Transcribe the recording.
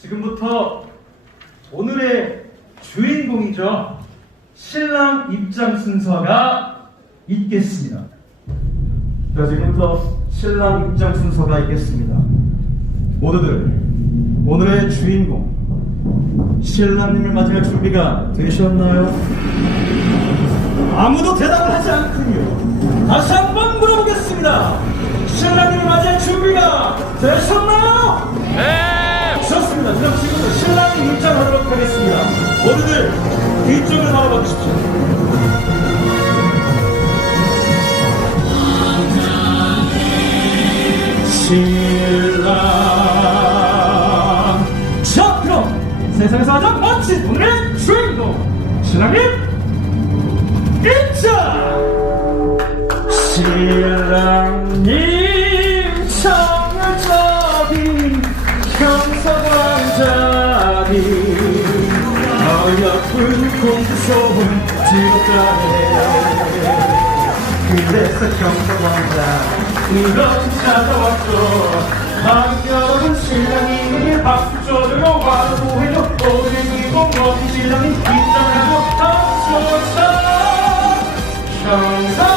지금부터 오늘의 주인공이죠. 신랑 입장 순서가 있겠습니다. 자, 지금부터 신랑 입장 순서가 있겠습니다. 모두들 오늘의 주인공 신랑님을 맞이할 준비가 되셨나요? 아무도 대답을 하지 않군요. 다시 한 번 물어보겠습니다. 신랑님을 맞이할 준비가 되셨나요? 바라봐 주십시오. 신랑. 자 그럼 세상에서 가장 멋진 오늘의 주인공 신랑님 입장 신랑님 청을잡이 경사광잡이 어여쁜 공소은 지옥가 해 그래서 경고한다. 이런 찾아왔고 강렬한 신랑이 박수조로 와도해도 오늘 이곳 거기 신랑이 긴장해도 박수쳐. 평상